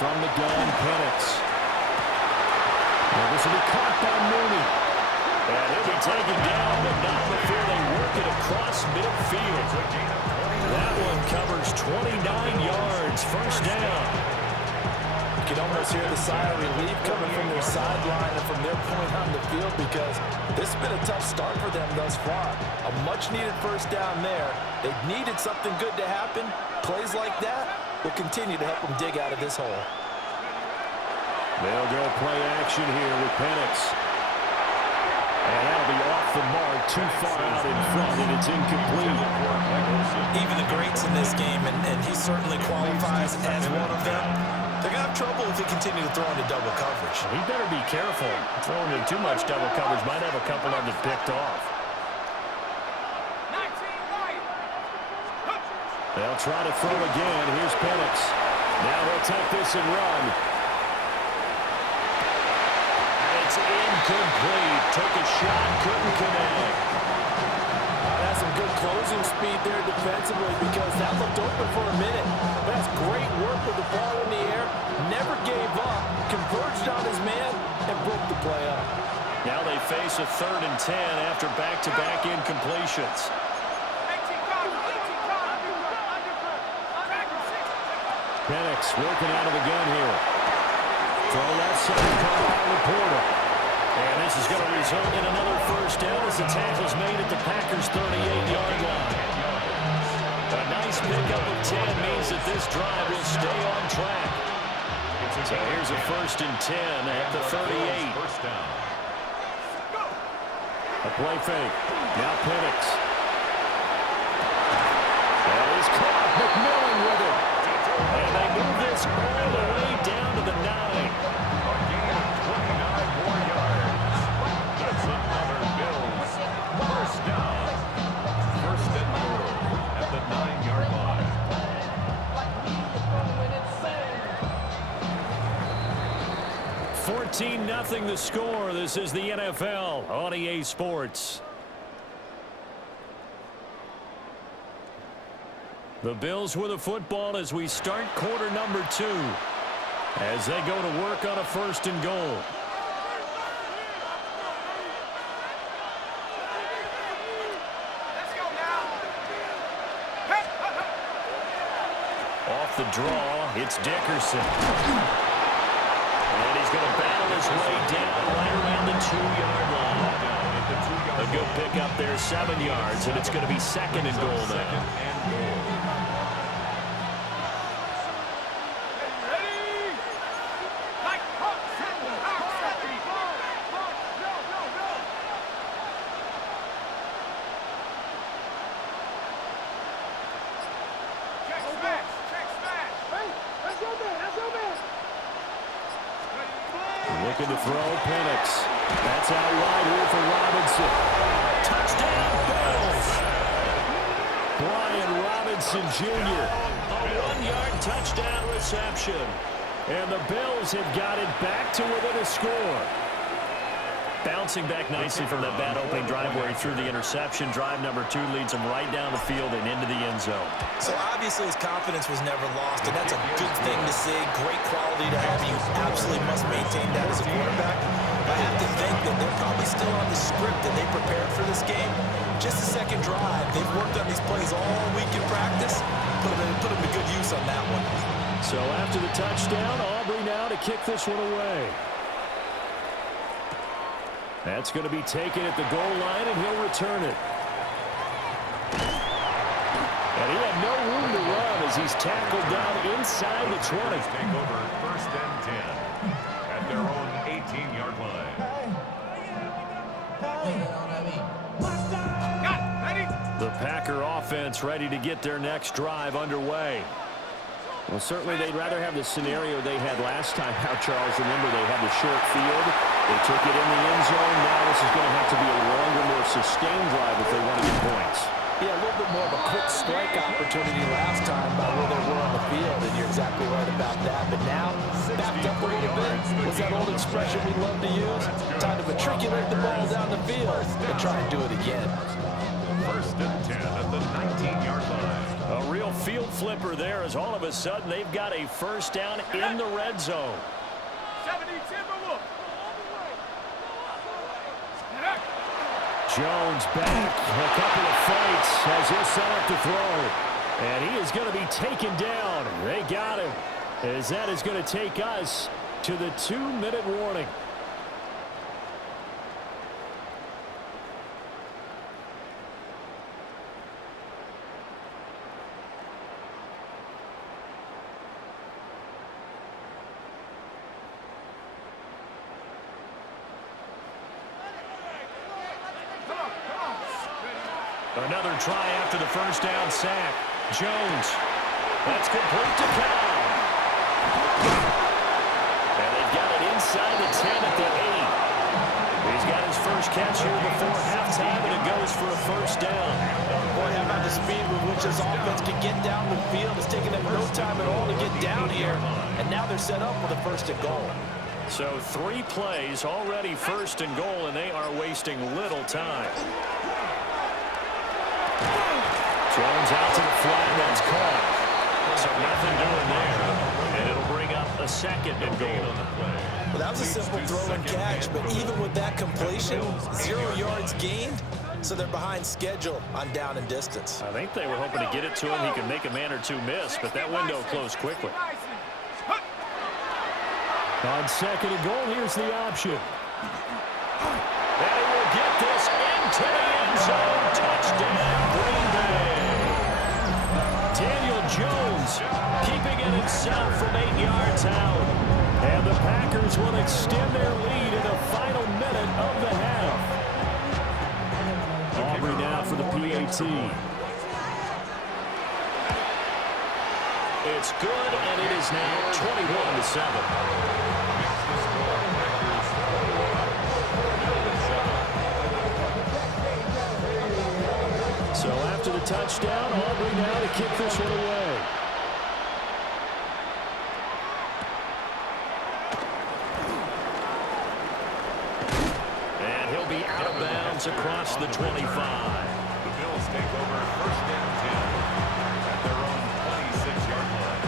from the gun, Penix. Well, this will be caught by Mooney. And he'll be taken down, but not before they work it across midfield. That one covers 29 yards, first down. You can almost hear the sigh of relief coming from their sideline and from their point on the field, because this has been a tough start for them thus far. A much-needed first down there. They've needed something good to happen. Plays like that will continue to help them dig out of this hole. They'll go play action here with Penix. And that'll be off the mark, too far out in front, and it's incomplete. Even the greats in this game, and he certainly qualifies as one of them, they're going to have trouble if they continue to throw into double coverage. He better be careful. Throwing in too much double coverage might have a couple of them picked off. They'll try to throw again. Here's Penix. Now he'll take this and run. And it's incomplete. Took a shot, couldn't connect. That's some good closing speed there defensively, because that looked open for a minute. That's great work with the ball in the air. Never gave up, converged on his man, and broke the play up. Now they face a 3rd and 10 after back-to-back incompletions. Penix working out of the gun here. Throw left side, caught by Laporta. And this is going to result in another first down as the tackle's made at the Packers' 38-yard line. A nice pickup of 10 means that this drive will stay on track. So here's a 1st and 10 at the 38. A play fake. Now Penix. That is caught. McMillan with it. And they move this all the way down to the 9. A gain of 29 more yards. That's another Bills first down. 1st and 4 at the 9-yard line. 14-0 the score. This is the NFL on EA Sports. The Bills with the football as we start quarter number 2. As they go to work on a 1st and goal. Let's go now. Off the draw, it's Dickerson. And he's going to battle his way down right around the 2-yard line. A good pickup there, 7 yards, and it's going to be 2nd and goal now. Looking to throw, Penix. That's out wide here for Robinson. Touchdown, Bills! Brian Robinson Jr. A 1-yard touchdown reception. And the Bills have got it back to within a score. Bouncing back nicely from that bad opening drive where he threw the interception. Drive number 2 leads him right down the field and into the end zone. So obviously his confidence was never lost, and that's a good thing to see. Great quality to have. You absolutely must maintain that as a quarterback. I have to think that they're probably still on the script that they prepared for this game. Just a second drive. They've worked on these plays all week in practice. Put them to good use on that one. So after the touchdown, Aubrey now to kick this one away. That's going to be taken at the goal line, and he'll return it. And he had no room to run as he's tackled down inside the 20. Take over 1st and 10 at their own 18-yard line. The Packer offense ready to get their next drive underway. Well, certainly they'd rather have the scenario they had last time out, Charles. Remember, they had the short field. They took it in the end zone. Now this is going to have to be a longer, more sustained drive if they want to get points. Yeah, a little bit more of a quick strike opportunity last time by where they were on the field, and you're exactly right about that. But now, backed up a little bit. What's that old expression we love to use? Time to matriculate the ball down the field and try and do it again. 1st and 10 at the 19-yard line. A real field flipper there as all of a sudden they've got a first down in the red zone. 70 Timberwolves. Jones back, a couple of fights as he'll set up to throw. And he is going to be taken down. They got him, as that is going to take us to the 2-minute warning. Another try after the first down sack. Jones. That's complete to Cow. And they've got it inside the 10 at the 8. He's got his first catch here before halftime, and it goes for a first down. Boy, how about the speed with which this offense can get down the field? It's taking them no time at all to get down here. And now they're set up with a first and goal. So 3 plays already first and goal, and they are wasting little time. Jones out to the flat, that's caught. So nothing doing there. And it'll bring up a second and goal. Well, that was a simple throw and catch, but even with that completion, 0 yards gained, so they're behind schedule on down and distance. I think they were hoping to get it to him. He could make a man or two miss, but that window closed quickly. On second and goal, here's the option. And he will get this into the end zone. Touchdown, Green Bay. Daniel Jones keeping it himself from 8 yards out. And the Packers will extend their lead in the final minute of the half. Aubrey now for the PAT. It's good, and it is now 21-7. So after the touchdown, Aubrey now to kick this one away. And he'll be out of bounds across the 25. The Bills take over first down 10 at their own 26-yard line.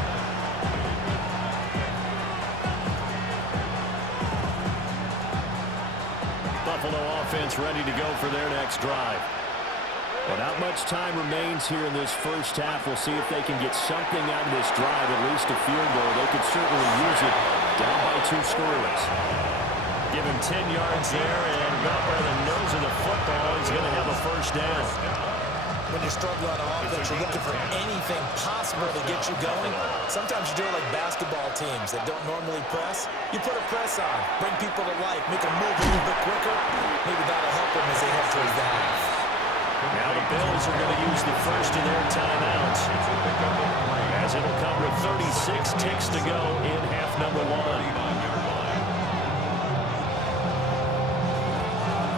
Buffalo offense ready to go for their next drive. Well, not much time remains here in this first half. We'll see if they can get something out of this drive, at least a field goal. They could certainly use it down by 2 scores. Give him 10 yards there, and about by the nose of the football, he's going to have a first down. When you're struggling on offense, you're looking for anything possible to get you going. Sometimes you do it like basketball teams that don't normally press. You put a press on, bring people to life, make them move a little bit quicker. Maybe that'll help them as they head towards the half. Now the Bills are going to use the first of their timeouts, as it'll come with 36 ticks to go in half number 1.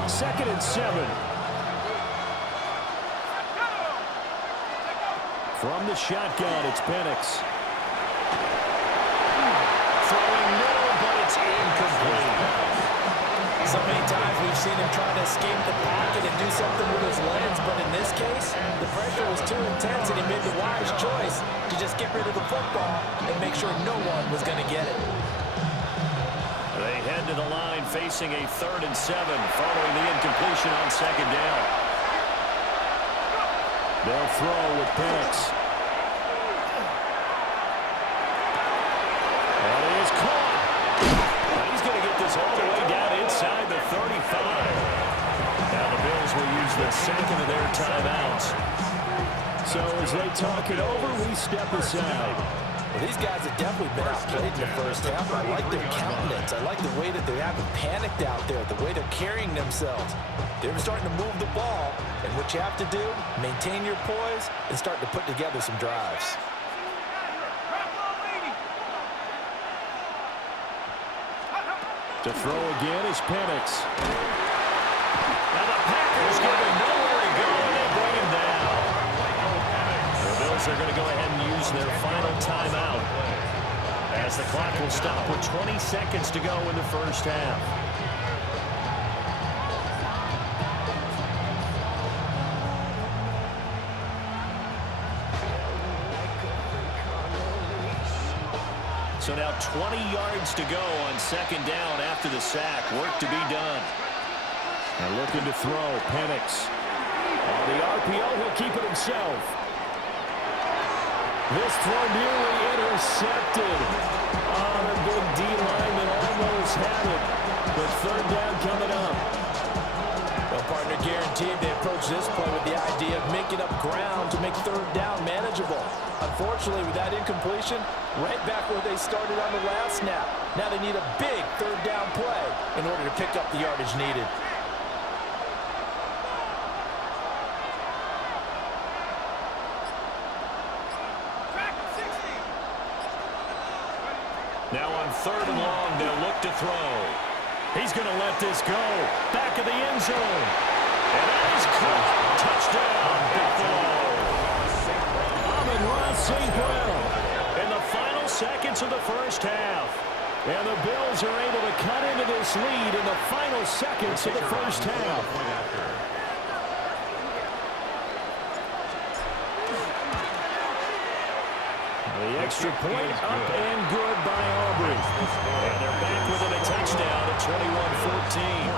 Second and 7. From the shotgun, it's Penix. Throwing middle, but it's incomplete. So many times we've seen him trying to escape the pocket and do something with his legs, but in this case, the pressure was too intense and he made the wise choice to just get rid of the football and make sure no one was going to get it. They head to the line facing a 3rd and 7 following the incompletion on second down. They'll throw with Penix. And it is caught. And he's going to get this all the way down inside the 35. Now the Bills will use the second of their timeouts. So as they talk it over, we step aside. Well, these guys have definitely been outplayed in the first half. I like their countenance. I like the way that they haven't panicked out there, the way they're carrying themselves. They're starting to move the ball, and what you have to do, maintain your poise and start to put together some drives. To throw again is Penix. Now the Packers give him nowhere to go, and they bring him down. The Bills are going to go ahead and use their final timeout, as the clock will stop with 20 seconds to go in the first half. So now 20 yards to go on second down after the sack. Work to be done. And looking to throw, Penix. On the RPO, he'll keep it himself. This throw nearly intercepted. Oh, the big D lineman almost had it. But third down coming up. Well, partner, guaranteed they approach this play with the idea of making up ground to make third down manageable. Unfortunately, with that incompletion, right back where they started on the last snap. Now they need a big third down play in order to pick up the yardage needed. Now on third and long, they'll look to throw. He's going to let this go. Back of the end zone. And that is caught. Touchdown, Buffalo. Amon-Ra St. Brown in the final seconds of the first half. And the Bills are able to cut into this lead in the final seconds of the first half. The extra point up and good by Aubrey. And they're back within a touchdown at 21-14.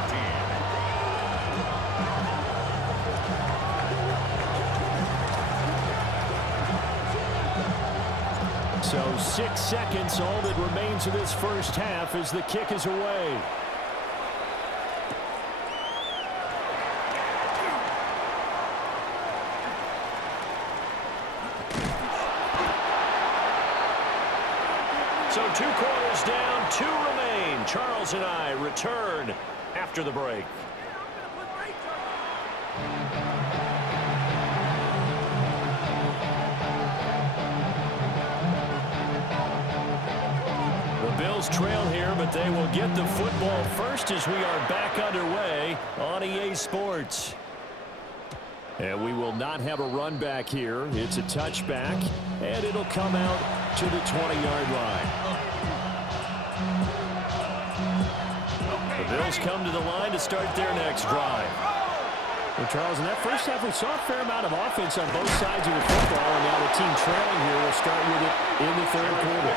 So 6 seconds, all that remains of this first half as the kick is away. So 2 quarters down, 2 remain. Charles and I return after the break. The Bills trail here, but they will get the football first as we are back underway on EA Sports. And we will not have a run back here. It's a touchback, and it'll come out to the 20-yard line. The Bills come to the line to start their next drive. Well, Charles, in that first half, we saw a fair amount of offense on both sides of the football, and now the team trailing here will start with it in the third quarter.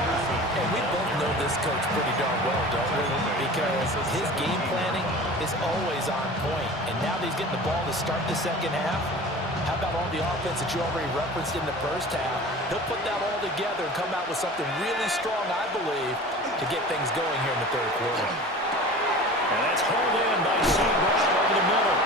And we both know this coach pretty darn well, don't we? Because his game planning is always on point. And now that he's getting the ball to start the second half, how about all the offense that you already referenced in the first half? He'll put that all together and come out with something really strong, I believe, to get things going here in the third quarter. And that's hauled in by St. Brown over the middle.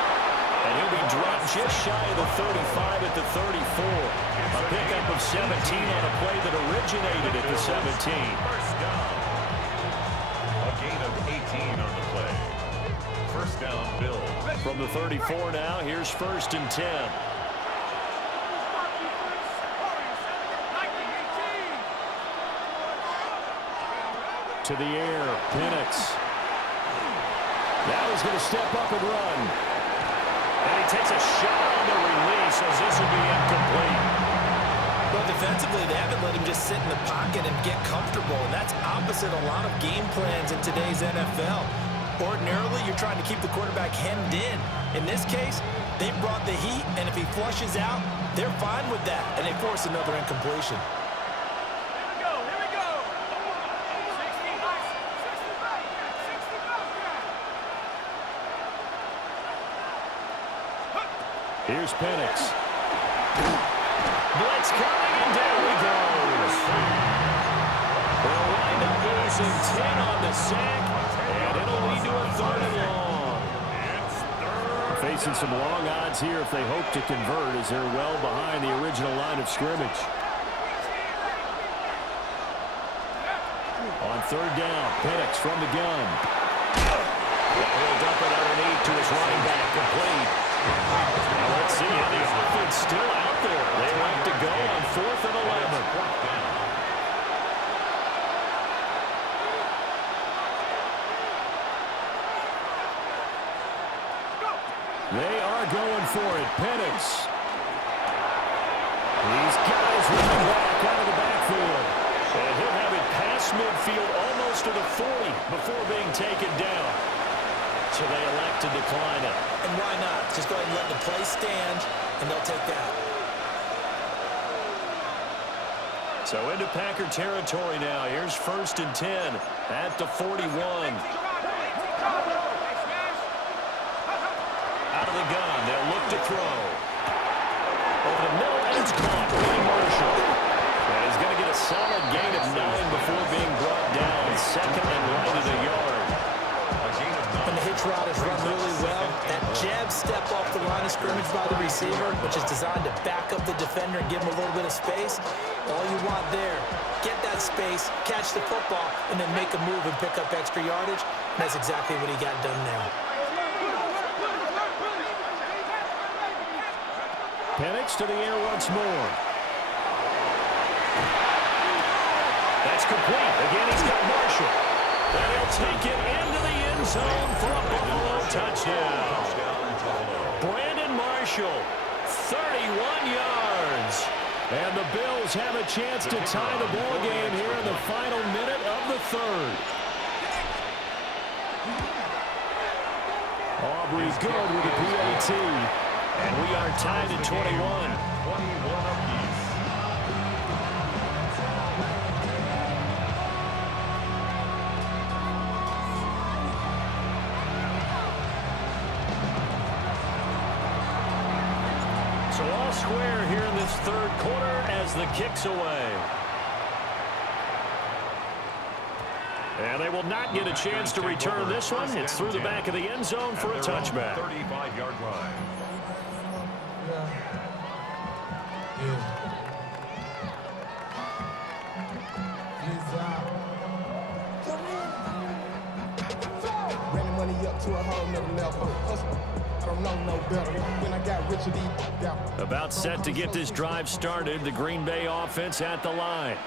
And he'll be dropped just shy of the 35 at the 34. A pickup of 17 on a play that originated at the 17. First down. A gain of 18 on the play. First down, Bills. From the 34 now, here's 1st and 10. To the air, Penix. Now he's going to step up and run. And he takes a shot on the release as this will be incomplete. Well, defensively, they haven't let him just sit in the pocket and get comfortable, and that's opposite a lot of game plans in today's NFL. Ordinarily, you're trying to keep the quarterback hemmed in. In this case, they brought the heat, and if he flushes out, they're fine with that, and they force another incompletion. Here's Penix. Blitz coming, and down he goes. They'll wind up losing 10 on the sack, and it'll lead to a 3rd and long. Facing some long odds here if they hope to convert as they're well behind the original line of scrimmage. On 3rd down, Penix from the gun. He'll dump it underneath to his running back, complete. Now let's see how the offense still out there. They like to go on 4th and 11. They are going for it. Penix. These guys running back out of the backfield. And he'll have it past midfield almost to the 40 before being taken down. So they elect to decline it. And why not? Just go ahead and let the play stand, and they'll take that. So into Packer territory now. Here's 1st and 10 at the 41. Out of the gun, they'll look to throw. Over the middle, and it's caught. Marshall. And he's going to get a solid gain of 9 before being brought down. 2nd and right at a yard. When the hitch route is run really well, that jab step off the line of scrimmage by the receiver, which is designed to back up the defender and give him a little bit of space, all you want there, get that space, catch the football, and then make a move and pick up extra yardage. And that's exactly what he got done there. Penix to the air once more. That's complete. Again, he's got Marshall. And he'll take it into the end zone for a Buffalo touchdown. Brandon Marshall, 31 yards. And the Bills have a chance to tie the ball game here in the final minute of the 3rd. Aubrey good with the PAT. And we are tied at 21. 21 apiece. So all square here in this 3rd quarter as the kick's away. And they will not get a chance to return this one. It's through the back of the end zone for a touchback. 35-yard line. Running money up to a whole nother level. I don't know no better. When I got rich, about set to get this drive started, the Green Bay offense at the line.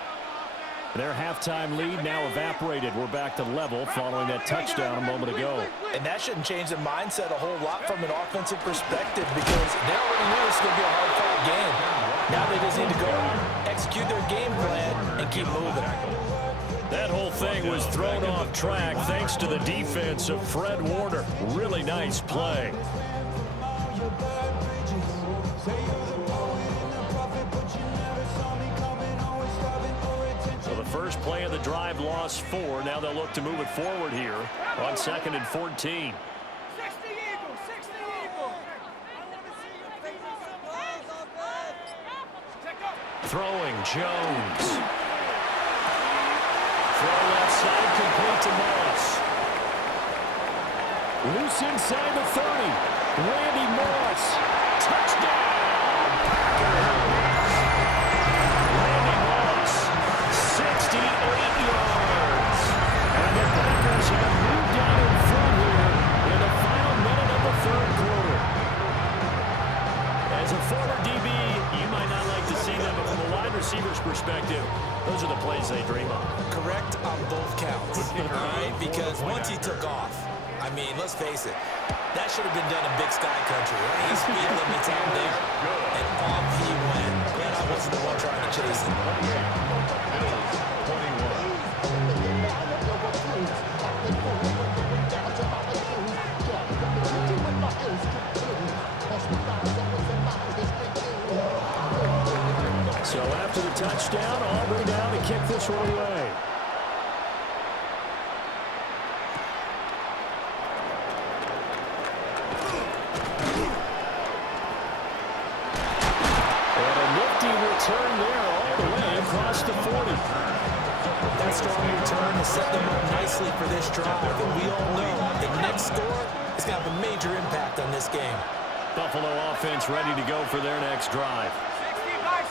Their halftime lead now evaporated. We're back to level following that touchdown a moment ago. And that shouldn't change the mindset a whole lot from an offensive perspective because they already knew this was going to be a hard-fought game. Now they just need to go execute their game plan and keep moving. That whole thing was thrown off track thanks to the defense of Fred Warner. Really nice play. So the first play of the drive lost 4. Now they'll look to move it forward here on 2nd and 14. Throwing Jones. Throw left side, complete to Moss. Loose inside the 30. Randy Moss. Touchdown! Randy Moss, 68 yards. And the Packers have moved out in front here in the final minute of the 3rd quarter. As a former DB, you might not like to see them, but from a wide receiver's perspective, those are the plays they dream of. Correct on both counts, right? Because once he took off, I mean, let's face it, that should have been done in Big Sky Country, right? He speed limits out there, and off he went. And I wasn't the one trying to chase him. So after the touchdown, Aubrey down to kick this one away. And a nifty return there all the way across the 40. That strong return has set them up nicely for this drive. And we all know the next score is going to have a major impact on this game. Buffalo offense ready to go for their next drive.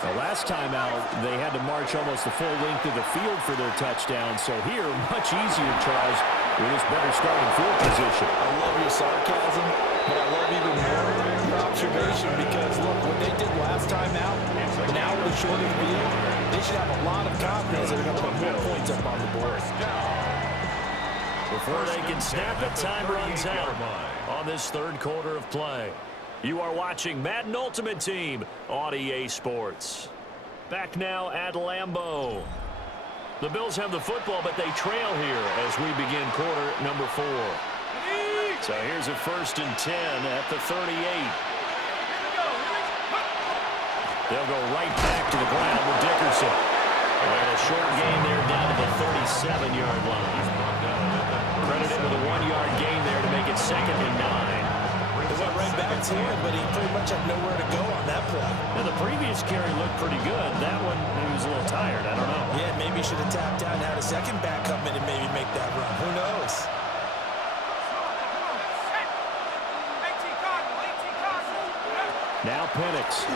The last time out, they had to march almost the full length of the field for their touchdown. So here, much easier, Charles, with this better starting field position. I love your sarcasm, but I love even more your observation because, look, what they did last time out, now with a shorter field, they should have a lot of confidence that they're going to put more points up on the board. Before they can snap it, time runs out on this 3rd quarter of play. You are watching Madden Ultimate Team on EA Sports. Back now at Lambeau. The Bills have the football, but they trail here as we begin quarter number 4. So here's a 1st and 10 at the 38. They'll go right back to the ground with Dickerson. And a short gain there down to the 37-yard line. Credited with a 1-yard gain there to make it 2nd and 9. He went right back to him, but he pretty much had nowhere to go on that play. Now, the previous carry looked pretty good. That one, he was a little tired. I don't know. Yeah, maybe he should have tapped out and had a second back come in and maybe make that run. Who knows? Now Penix. A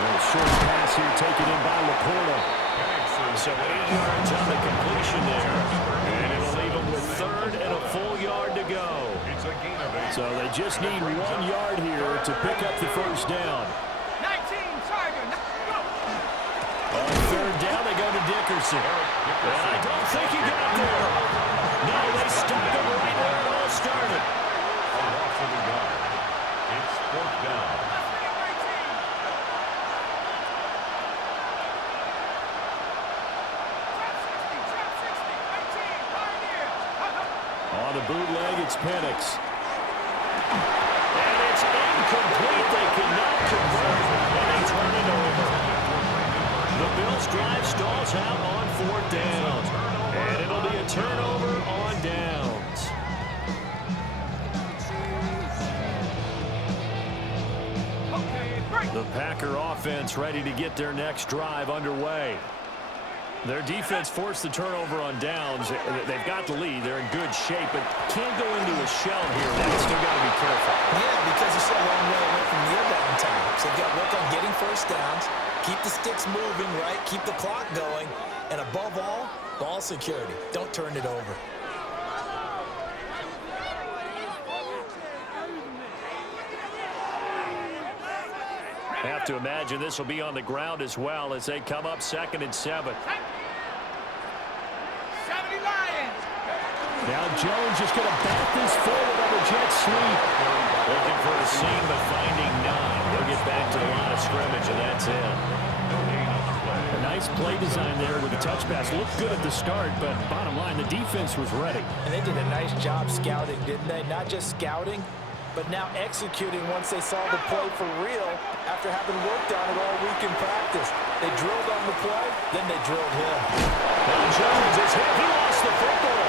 little short pass here taken in by Laporta. So 8 yards on the completion there. And it'll leave them with 3rd and a full yard to go. So they just need 1 yard here to pick up the first down. 19, Tiger, go! On 3rd down, they go to Dickerson. And I don't think he got there. No, they stopped him right where it all started. It's 4th down. On the bootleg, it's Penix. And it's incomplete. They cannot convert, and they turn it over. The Bills' drive stalls out on 4th down. And it'll be a turnover on downs. The Packer offense ready to get their next drive underway. Their defense forced the turnover on downs. They've got the lead. They're in good shape, but can't go into a shell here. They've still got to be careful. Yeah, because they're so long way away from the down time. So they've got to work on getting first downs, keep the sticks moving, right? Keep the clock going. And above all, ball security. Don't turn it over. Have to imagine this will be on the ground as well as they come up 2nd and 7. 70 Lions! Now Jones just going to bat this forward on the jet sweep. Looking for a seam, but finding none. They'll get back to the line of scrimmage, and that's it. A nice play design there with the touch pass. Looked good at the start, but bottom line, the defense was ready. And they did a nice job scouting, didn't they? Not just scouting, but now executing once they saw the play for real after having worked on it all week in practice. They drilled on the play, then they drilled him. Now Jones is hit. He lost the football.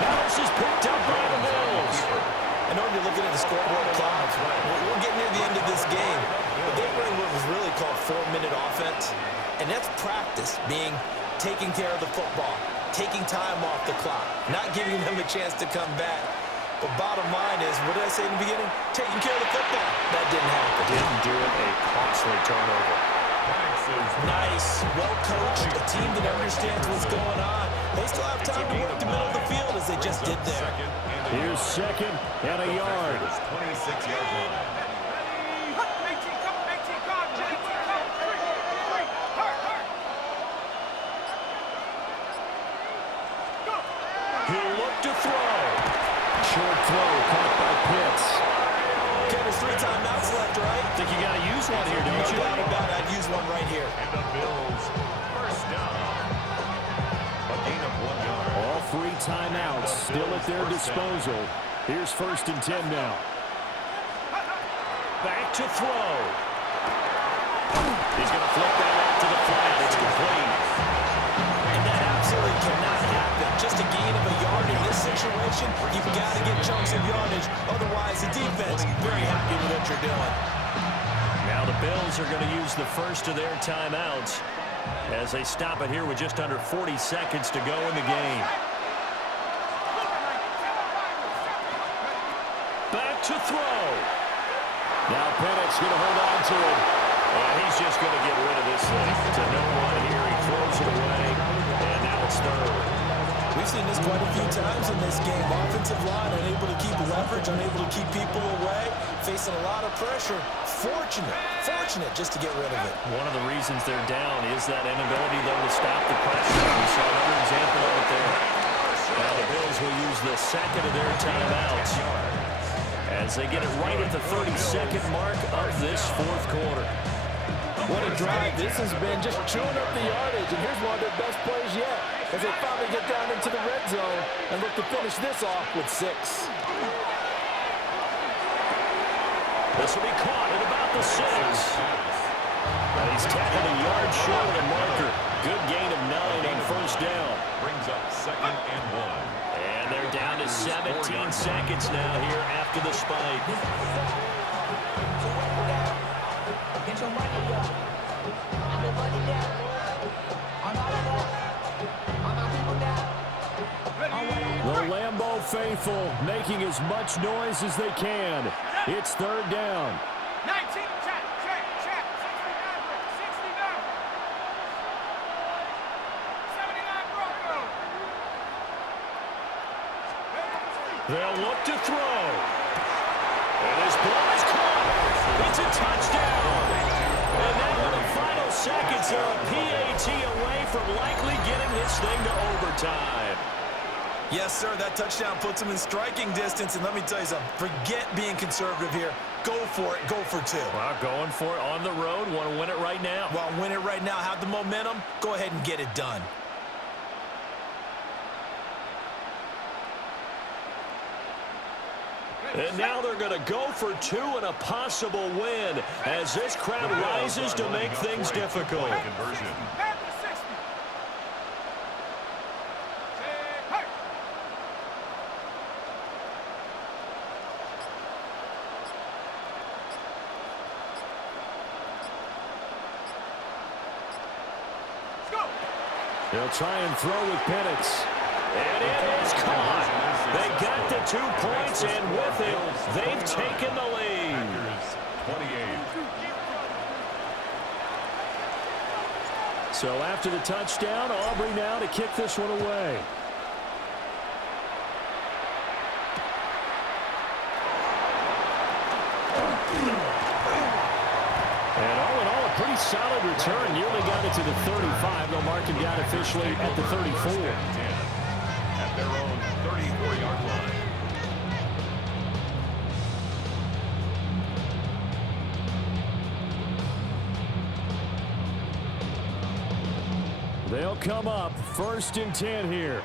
Now this is picked up by the Bills. I know you're looking at the scoreboard clock. We're getting near the end of this game. But they ran what was really called 4-minute offense. And that's practice, being taking care of the football, taking time off the clock, not giving them a chance to come back. But bottom line is, what did I say in the beginning? Taking care of the football. That didn't happen. Didn't do it. A costly turnover. Nice. Well coached. A team that understands what's going on. They still have time to work the middle of the field as they just did there. Here's 2nd and a yard. 26-yard line. He'll look to throw. Short throw caught by Pitts. Okay, there's 3 timeouts left, right? Think you got to use one here, don't you? No doubt about it. I'd use one right here. And the Bills, first down. A gain of 1 yard. All 3 timeouts still at their disposal. Here's 1st and 10 now. Back to throw. He's going to flip that out to the flat. It's complete. And that absolutely cannot happen. Just a gain of a yard in this situation, you've got to get chunks of yardage. Otherwise, the defense, very happy with what you're doing. Now the Bills are going to use the first of their timeouts as they stop it here with just under 40 seconds to go in the game. Back to throw. Now Penix going to hold on to it. And he's just going to get rid of this thing. To no one here. He throws it away. And now it's 3rd. We've seen this quite a few times in this game. Offensive line unable to keep leverage, unable to keep people away, facing a lot of pressure. Fortunate just to get rid of it. One of the reasons they're down is that inability, though, to stop the pressure. We saw another example of it there. Now the Bills will use the 2nd of their timeouts as they get it right at the 32nd mark of this 4th quarter. What a drive this has been, just chewing up the yardage, and here's one of their best plays yet as they finally get down into the red zone and look to finish this off with 6. This will be caught at about the 6. He's tackled a yard short of the marker. Good gain of 9 on first down. Brings up 2nd and 1. And they're down to 17 seconds now here after the spike. Get your money up. I'm the money down. I'm out of luck. I'm out people down. The Lambeau faithful making as much noise as they can. It's third down. 19, check. 69. 79 Broncos. They'll look to throw. And his ball is caught. It's a touchdown. And now in the final seconds, they're a PAT away from likely getting this thing to overtime. Yes, sir, that touchdown puts them in striking distance. And let me tell you something, forget being conservative here. Go for it. Go for 2. Well, going for it on the road. Want to win it right now. Well, win it right now. Have the momentum. Go ahead and get it done. And now they're going to go for 2 and a possible win as this crowd rises to make things difficult. Conversion. Back to 60. Hey. Let's go. They'll try and throw with Penix. And it is caught. They got the 2 points, and with it, they've taken the lead. Packers 28. So after the touchdown, Aubrey now to kick this one away. And all in all, a pretty solid return. Nearly got it to the 35. They'll mark him down officially at the 34. 10 at their own 34-yard line. They'll come up 1st and 10 here.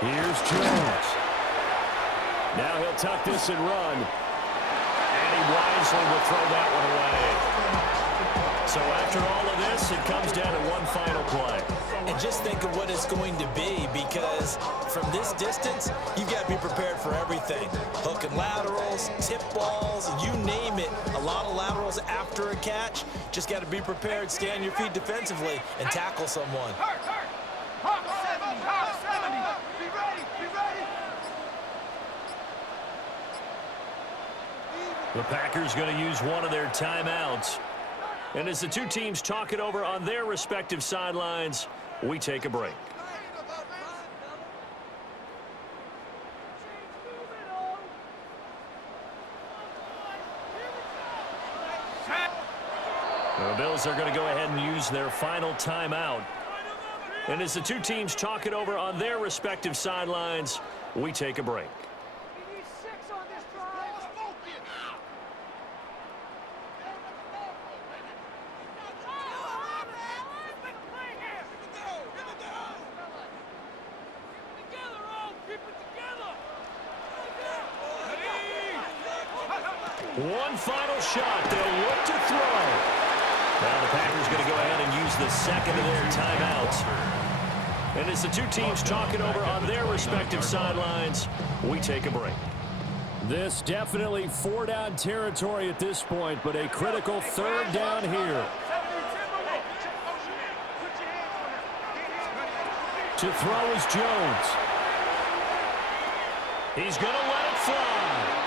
Here's Jones. Now he'll tuck this and run. And he wisely will throw that one away. So after all of this, it comes down to one final play. And just think of what it's going to be, because from this distance, you've got to be prepared for everything. Hook and laterals, tip balls, you name it. A lot of laterals after a catch. Just got to be prepared, stay on your feet defensively, and tackle someone. Hurt. Hawk 70. Hawk 70. Be ready. The Packers going to use one of their timeouts. And as the 2 teams talk it over on their respective sidelines, we take a break. The Bills are going to go ahead and use their final timeout. And as the 2 teams talk it over on their respective sidelines, we take a break. One final shot. They'll look to throw. Now the Packers going to go ahead and use the second of their timeouts. And as the 2 teams talk it over on their respective sidelines, we take a break. This definitely 4-down territory at this point, but a critical 3rd down here. To throw is Jones. He's going to let it fly.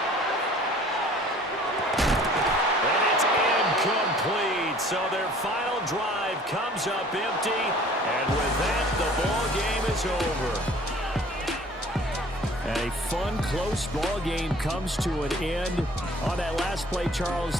And it's incomplete. So their final drive comes up empty. And with that, the ball game is over. And a fun, close ball game comes to an end on that last play, Charles.